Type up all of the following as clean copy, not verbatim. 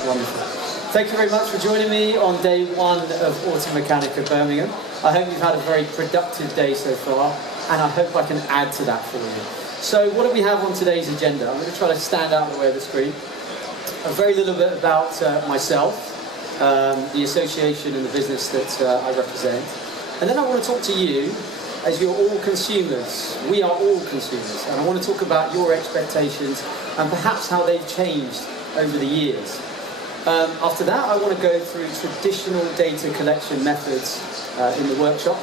Wonderful. Thank you very much for joining me on day one of Automechanika Birmingham. I hope you've had a very productive day so far, and I hope I can add to that for you. So what do we have on today's agenda? I'm going to try to stand out of the way of the screen. A very little bit about myself, the association and the business that I represent. And then I want to talk to you, as you're all consumers. We are all consumers, and I want to talk about your expectations and perhaps how they've changed over the years. After that, I want to go through traditional data collection methods in the workshop,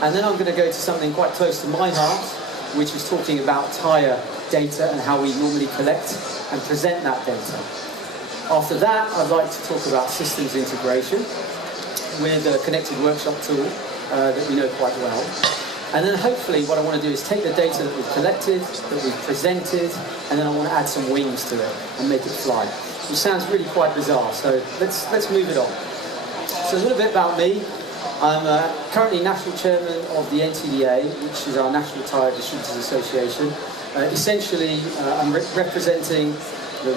and then I'm going to go to something quite close to my heart, which is talking about tyre data and how we normally collect and present that data. After that, I'd like to talk about systems integration with a connected workshop tool that we know quite well. And then hopefully what I want to do is take the data that we've collected, that we've presented, and then I want to add some wings to it and make it fly. Which sounds really quite bizarre, so let's move it on. So a little bit about me. I'm currently National Chairman of the NTDA, which is our National Tyre Distributors Association. Essentially, I'm representing the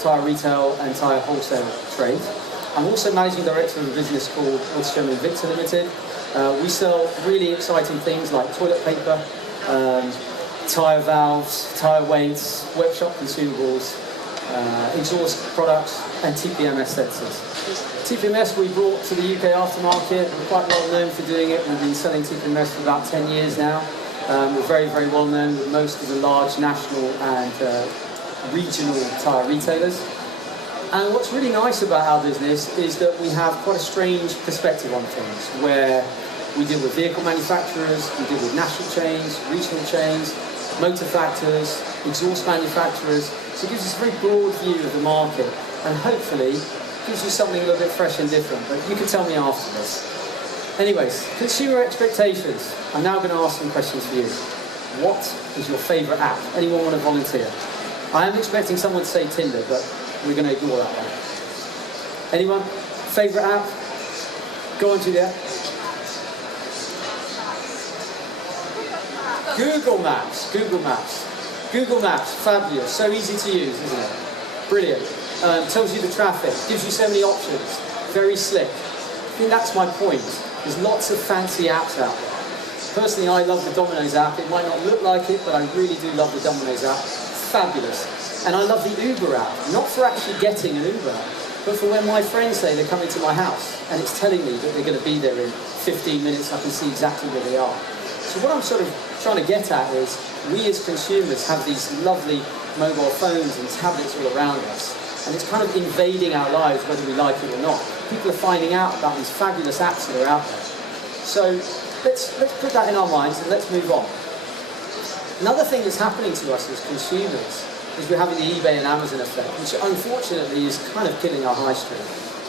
tyre retail and tyre wholesale trade. I'm also Managing Director of a business called Autogem Limited. We sell really exciting things like toilet paper, tyre valves, tyre weights, workshop consumables, exhaust products, and TPMS sensors. TPMS we brought to the UK aftermarket. We're quite well known for doing it. We've been selling TPMS for about 10 years now. We're very, very well known with most of the large national and regional tyre retailers. And what's really nice about our business is that we have quite a strange perspective on things, where we deal with vehicle manufacturers, we deal with national chains, regional chains, motor factors, exhaust manufacturers. So it gives us a very broad view of the market, and hopefully gives you something a little bit fresh and different, but you can tell me after this. Anyways, consumer expectations. I'm now going to ask some questions for you. What is your favourite app? Anyone want to volunteer? I am expecting someone to say Tinder, but we're going to ignore that one. Anyone? Favourite app? Go on, Julia. Google Maps. Google Maps. Google Maps, fabulous. So easy to use, isn't it? Brilliant. Tells you the traffic, gives you so many options. Very slick. I think that's my point. There's lots of fancy apps out there. Personally, I love the Domino's app. It might not look like it, but I really do love the Domino's app. Fabulous. And I love the Uber app. Not for actually getting an Uber, but for when my friends say they're coming to my house and it's telling me that they're going to be there in 15 minutes, I can see exactly where they are. So what I'm sort of trying to get at is, we as consumers have these lovely mobile phones and tablets all around us, and it's kind of invading our lives whether we like it or not. People are finding out about these fabulous apps that are out there. So let's put that in our minds and let's move on. Another thing that's happening to us as consumers is we're having the eBay and Amazon effect, which unfortunately is kind of killing our high street.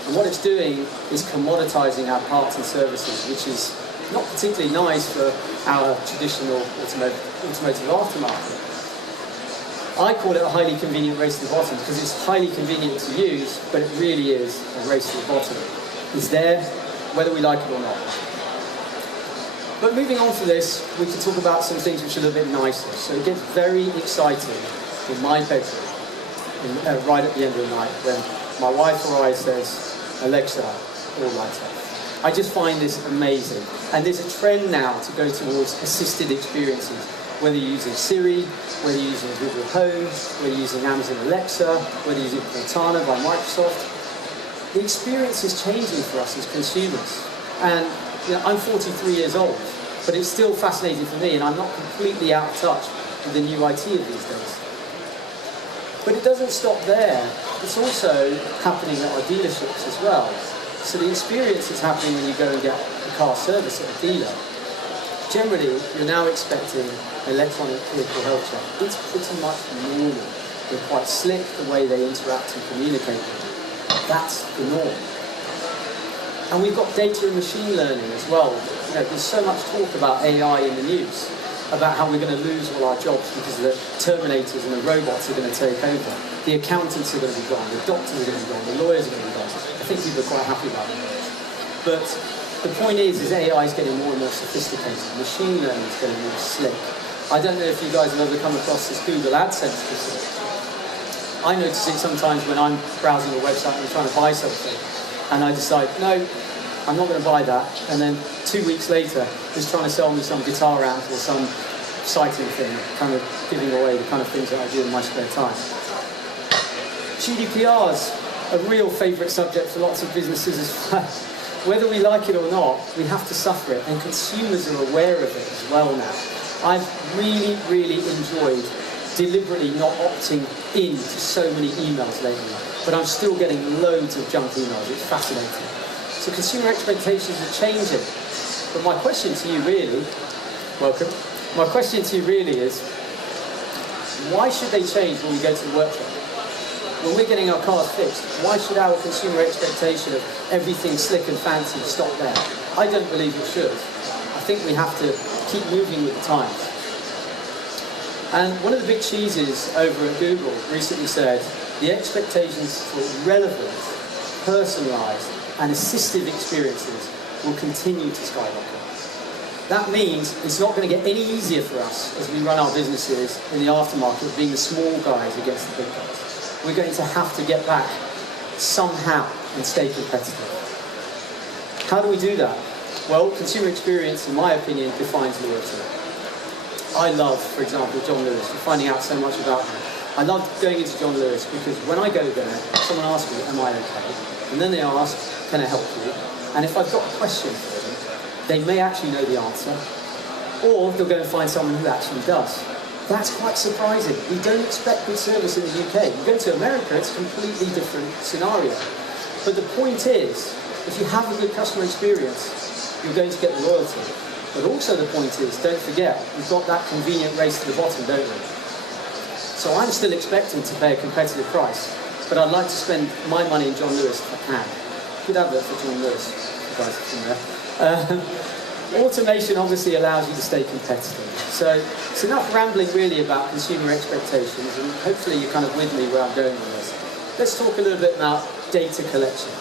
And what it's doing is commoditising our parts and services, which is not particularly nice for our traditional automotive aftermarket. I call it a highly convenient race to the bottom because it's highly convenient to use, but it really is a race to the bottom. It's there whether we like it or not. But moving on from this, we can talk about some things which are a little bit nicer. So it gets very exciting in my bedroom, right at the end of the night, when my wife or I says, Alexa, all lights off. I just find this amazing. And there's a trend now to go towards assisted experiences, whether you're using Siri, whether you're using Google Home, whether you're using Amazon Alexa, whether you're using Cortana by Microsoft. The experience is changing for us as consumers. And I'm 43 years old, but it's still fascinating for me, and I'm not completely out of touch with the new IT of these days. But it doesn't stop there. It's also happening at our dealerships as well. So the experience is happening when you go and get a car service at a dealer. Generally, you're now expecting electronic vehicle health check. It's pretty much normal. They're quite slick the way they interact and communicate with you. That's the norm. And we've got data and machine learning as well. There's so much talk about AI in the news, about how we're going to lose all our jobs because the Terminators and the robots are going to take over. The accountants are going to be gone, the doctors are going to be gone, the lawyers are going to be gone. I think people are quite happy about it. But the point is AI is getting more and more sophisticated. Machine learning is getting more slick. I don't know if you guys have ever come across this Google AdSense before. I notice it sometimes when I'm browsing a website and trying to buy something, and I decide, no, I'm not going to buy that, and then 2 weeks later, he's trying to sell me some guitar amp or some cycling thing, kind of giving away the kind of things that I do in my spare time. GDPR's a real favourite subject for lots of businesses as well. Whether we like it or not, we have to suffer it, and consumers are aware of it as well now. I've really, really enjoyed deliberately not opting in to so many emails lately, but I'm still getting loads of junk emails. It's fascinating. So consumer expectations are changing. But my question to you really, welcome, my question to you really is, why should they change when we go to the workshop? When we're getting our cars fixed, why should our consumer expectation of everything slick and fancy stop there? I don't believe it should. I think we have to keep moving with the times. And one of the big cheeses over at Google recently said, the expectations for relevant, personalised and assistive experiences will continue to skyrocket. That means it's not going to get any easier for us as we run our businesses in the aftermarket, being the small guys against the big guys. We're going to have to get back somehow and stay competitive. How do we do that? Well, consumer experience, in my opinion, defines loyalty. I love, for example, John Lewis, and finding out so much about him. I love going into John Lewis because when I go there, someone asks me, am I okay? And then they ask, can I help you? And if I've got a question for them, they may actually know the answer, or they'll go and find someone who actually does. That's quite surprising. We don't expect good service in the UK. You go to America, it's a completely different scenario. But the point is, if you have a good customer experience, you're going to get the loyalty. But also the point is, don't forget, we've got that convenient race to the bottom, don't we? So I'm still expecting to pay a competitive price, but I'd like to spend my money in John Lewis if I can. Good advert for John Lewis, you guys are from there. Automation obviously allows you to stay competitive. So it's enough rambling really about consumer expectations, and hopefully you're kind of with me where I'm going with this. Let's talk a little bit about data collection.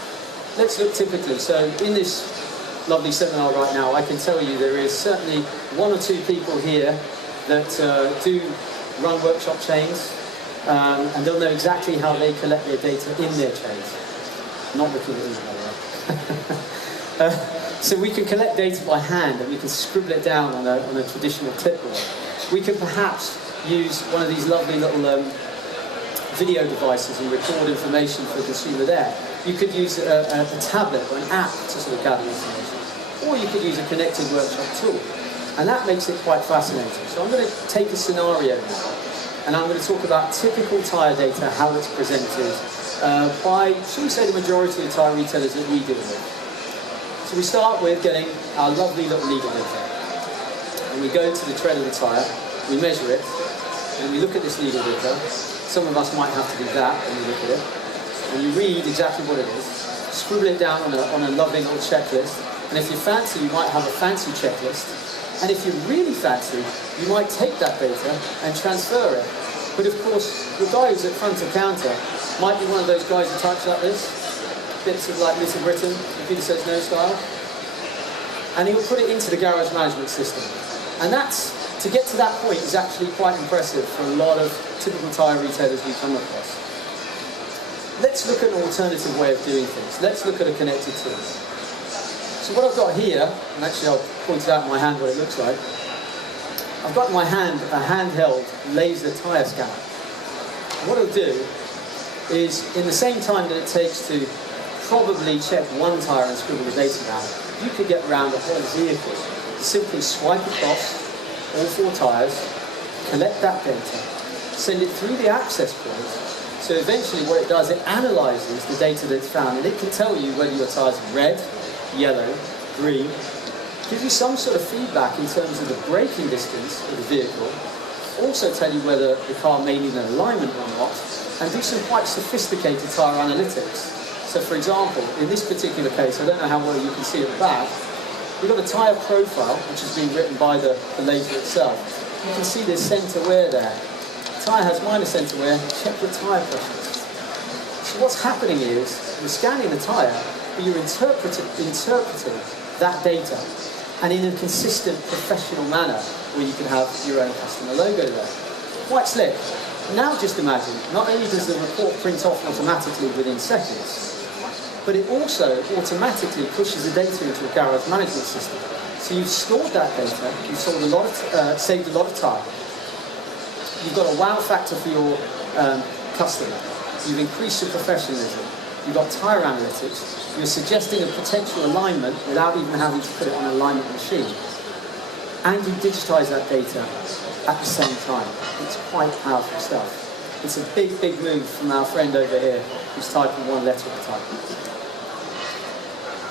Let's look typically. So in this lovely seminar right now, I can tell you there is certainly 1 or 2 people here that do run workshop chains, and they'll know exactly how they collect their data in their chains. Not looking at you, by the way. So we can collect data by hand, and we can scribble it down on a traditional clipboard. We can perhaps use one of these lovely little video devices and record information for the consumer there. You could use a tablet or an app to sort of gather information, or you could use a connected workshop tool, and that makes it quite fascinating. So I'm going to take a scenario now, and I'm going to talk about typical tyre data, how it's presented by, should we say, the majority of tyre retailers that we deal with. So we start with getting our lovely little needle meter, and we go to the tread of the tyre, we measure it, and we look at this needle meter. Some of us might have to do that when you look at it, and you read exactly what it is, scribble it down on a lovely little checklist, and if you're fancy, you might have a fancy checklist, and if you're really fancy, you might take that data and transfer it. But of course, the guy who's at front of counter might be one of those guys who types like this, bits of like Little Britain, Peter Says No style, and he'll put it into the garage management system. And that's, to get to that point, is actually quite impressive for a lot of typical tyre retailers we come across. Let's look at an alternative way of doing things. Let's look at a connected tool. So what I've got here, and actually I'll point it out in my hand what it looks like. I've got in my hand a handheld laser tyre scanner. And what it'll do is, in the same time that it takes to probably check one tyre and scribble the data down, you could get around a whole vehicle. Simply swipe across all 4 tyres, collect that data, send it through the access point. So eventually what it does, it analyses the data that's found, and it can tell you whether your tyres are red, yellow, green, give you some sort of feedback in terms of the braking distance of the vehicle, also tell you whether the car may need an alignment or not, and do some quite sophisticated tyre analytics. So for example, in this particular case, I don't know how well you can see at the back, we've got a tyre profile, which has been written by the laser itself. You can see there's centre wear there. The tyre has minor centre wear, check the tyre pressures. So what's happening is, you're scanning the tyre, but you're interpreting that data, and in a consistent professional manner, where you can have your own customer logo there. Quite slick. Now just imagine, not only does the report print off automatically within seconds, but it also automatically pushes the data into a garage management system. So you've stored that data, you've saved a lot of time, you've got a wow factor for your customer, you've increased your professionalism, you've got tyre analytics, you're suggesting a potential alignment without even having to put it on an alignment machine, and you digitise that data at the same time. It's quite powerful stuff. It's a big, big move from our friend over here who's typing one letter at a time.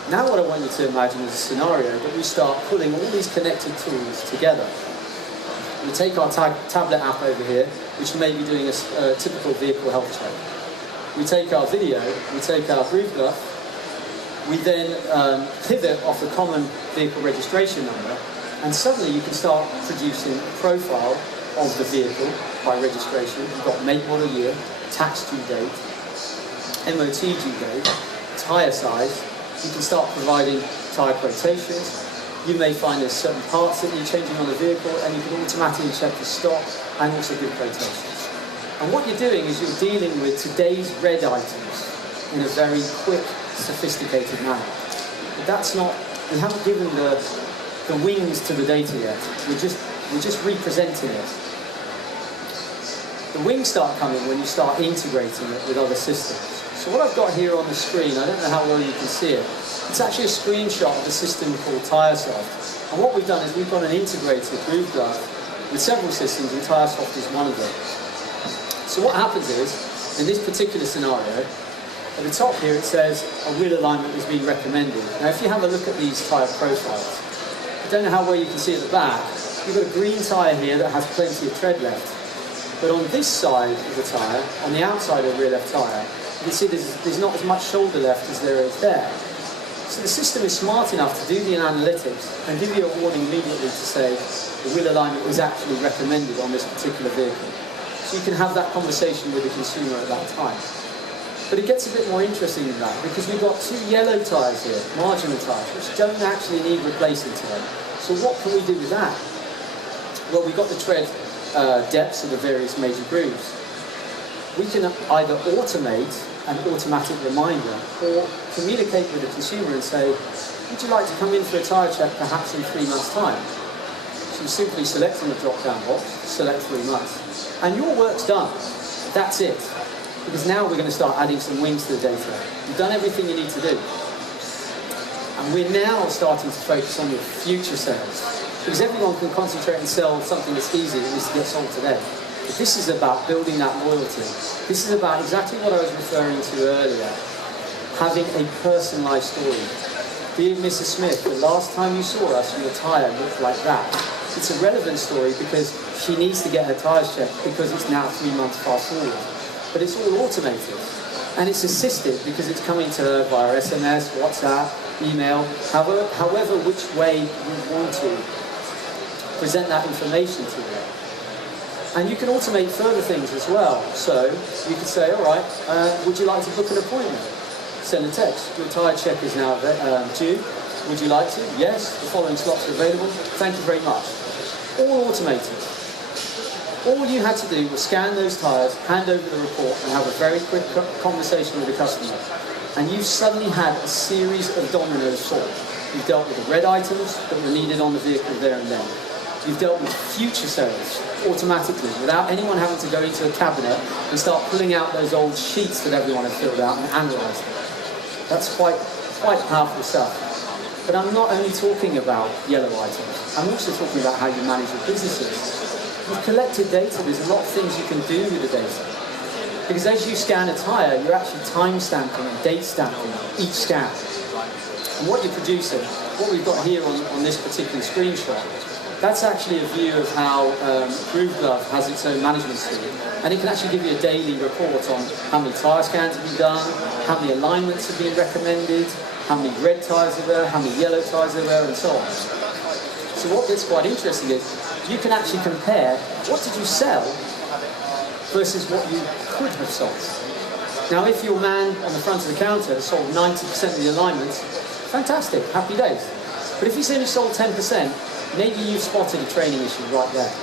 Now what I want you to imagine is a scenario that we start pulling all these connected tools together. We take our tablet app over here, which may be doing a typical vehicle health check. We take our video, we take our groove glove, we then pivot off the common vehicle registration number, and suddenly you can start producing a profile of the vehicle by registration. You've got make, model, year, tax due date, MOT due date, tyre size. You can start providing tyre quotations. You may find there's certain parts that need changing on the vehicle, and you can automatically check the stock and also give quotations. And what you're doing is you're dealing with today's red items in a very quick, sophisticated manner. But that's not, we haven't given the wings to the data yet. We're just representing it. The wings start coming when you start integrating it with other systems. So what I've got here on the screen, I don't know how well you can see it, it's actually a screenshot of a system called TyreSoft. And what we've done is we've got an integrated groove glove with several systems, and TyreSoft is one of them. So what happens is, in this particular scenario, at the top here it says a wheel alignment has been recommended. Now if you have a look at these tyre profiles, I don't know how well you can see at the back, you've got a green tyre here that has plenty of tread left. But on this side of the tyre, on the outside of the rear left tyre, you can see there's not as much shoulder left as there is there. So the system is smart enough to do the analytics and give you a warning immediately to say the wheel alignment is actually recommended on this particular vehicle. So you can have that conversation with the consumer at that time. But it gets a bit more interesting than that, because we've got two yellow tyres here, marginal tyres, which don't actually need replacing today. So what can we do with that? Well, we've got the tread depths of the various major grooves. We can either automate an automatic reminder or communicate with the consumer and say, would you like to come in for a tyre check perhaps in 3 months' time? So you simply select on the drop-down box, select 3 months, and your work's done. That's it. Because now we're going to start adding some wings to the data. You've done everything you need to do. And we're now starting to focus on your future sales. Because everyone can concentrate and sell something that's easy that needs to get sold today. But this is about building that loyalty. This is about exactly what I was referring to earlier. Having a personalised story. Dear Mrs. Smith, the last time you saw us, your tyre looked like that. It's a relevant story because she needs to get her tyres checked because it's now 3 months fast forward. But it's all automated. And it's assisted because it's coming to her via SMS, WhatsApp, email, however which way you want to present that information to her. And you can automate further things as well. So you could say, all right, would you like to book an appointment? Send a text. Your tyre check is now due. Would you like to? Yes, the following slots are available. Thank you very much. All automated. All you had to do was scan those tyres, hand over the report, and have a very quick conversation with the customer. And you've suddenly had a series of dominoes fall. You've dealt with the red items that were needed on the vehicle there and then. You've dealt with future sales automatically without anyone having to go into a cabinet and start pulling out those old sheets that everyone had filled out and analysed them. That's quite powerful stuff. But I'm not only talking about yellow items, I'm also talking about how you manage your businesses. You've collected data, there's a lot of things you can do with the data. Because as you scan a tyre, you're actually time stamping and date stamping each scan. And what you're producing, what we've got here on this particular screenshot, that's actually a view of how Groove Glove has its own management scheme. And it can actually give you a daily report on how many tyre scans have been done, how many alignments have been recommended, how many red tyres are there, how many yellow tyres are there, and so on. So what gets quite interesting is you can actually compare what did you sell versus what you could have sold. Now if your man on the front of the counter sold 90% of the alignments, fantastic, happy days. But if he's only sold 10%, maybe you've spotted a training issue right there.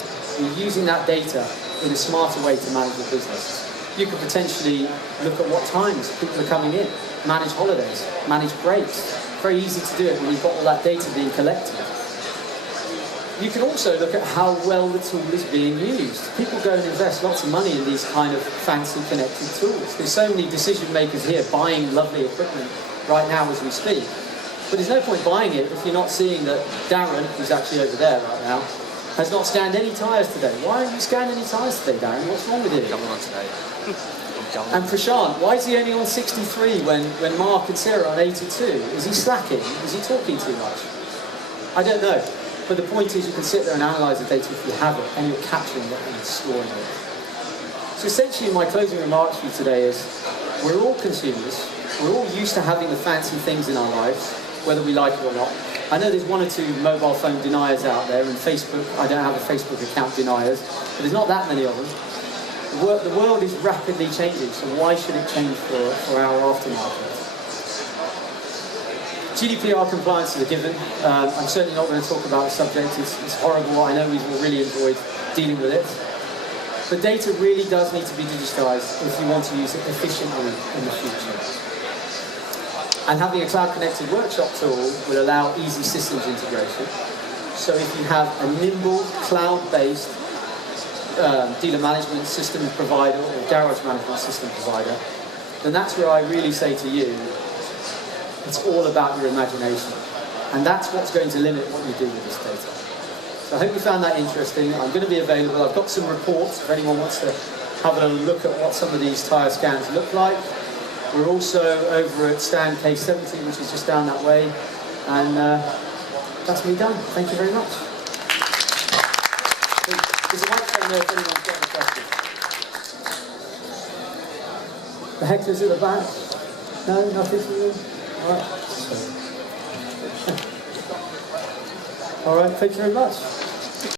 You're using that data in a smarter way to manage your business. You could potentially look at what times people are coming in, manage holidays, manage breaks. Very easy to do it when you've got all that data being collected. You can also look at how well the tool is being used. People go and invest lots of money in these kind of fancy connected tools. There's so many decision makers here buying lovely equipment right now as we speak. But there's no point buying it if you're not seeing that Darren, who's actually over there right now, has not scanned any tyres today. Why haven't you scanned any tyres today, Darren? What's wrong with you? Coming on today. And Prashant, why is he only on 63 when Mark and Sarah are on 82? Is he slacking? Is he talking too much? I don't know. But the point is you can sit there and analyse the data if you have it, and you're capturing it and storing it. So essentially my closing remarks for you today is, we're all consumers. We're all used to having the fancy things in our lives, whether we like it or not. I know there's one or two mobile phone deniers out there, and Facebook, I don't have a Facebook account deniers, but there's not that many of them. The world is rapidly changing, so why should it change for our aftermarket? GDPR compliance is a given. I'm certainly not going to talk about the subject. It's horrible. I know we've all really enjoyed dealing with it. But data really does need to be digitised if you want to use it efficiently in the future. And having a cloud-connected workshop tool will allow easy systems integration. So if you have a nimble, cloud-based dealer management system provider or garage management system provider, then that's where I really say to you, it's all about your imagination. And that's what's going to limit what you do with this data. So I hope you found that interesting. I'm going to be available. I've got some reports if anyone wants to have a look at what some of these tyre scans look like. We're also over at stand K70, which is just down that way. And that's me done. Thank you very much. There's a microphone there if anyone's got any questions. The hectares at the back? No, nothing from you? All right. All right, thank you very much.